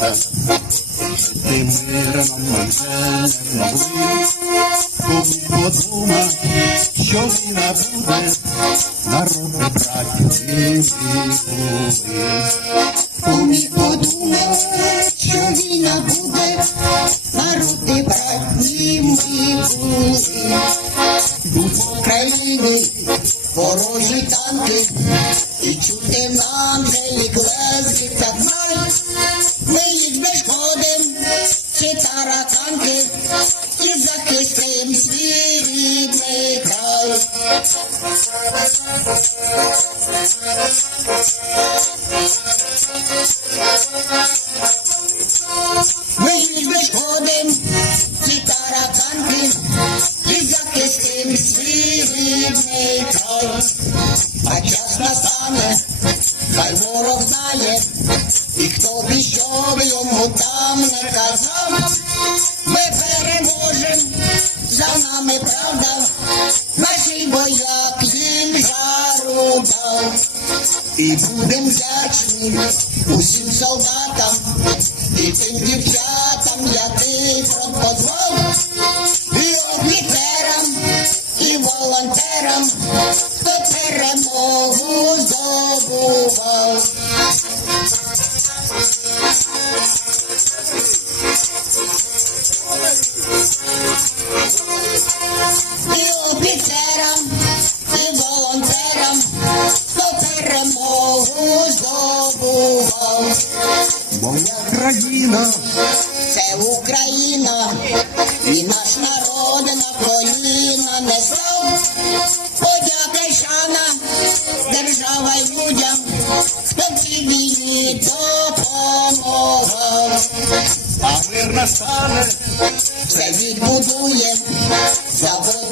Gracias. Миром мене не могли. Кому подумав, що війна буде, народи братів і були. Кумі подумав, що війна буде, народи братні ми були. В Україні ворожі танки, і чути нам вже їх лезуть так I just not stanie, daj of diet, i дав. І будем вдячні усім солдатам і тим дівчатам, я фронт позвав, і офіцерам, і волонтерам, хто перемогу здобував. моя країна, це Україна, і наш народ на коліна не став. Подяка шана, держава й людям, хто в цій війні допомагав. А мир настане, все відбудує, забудує.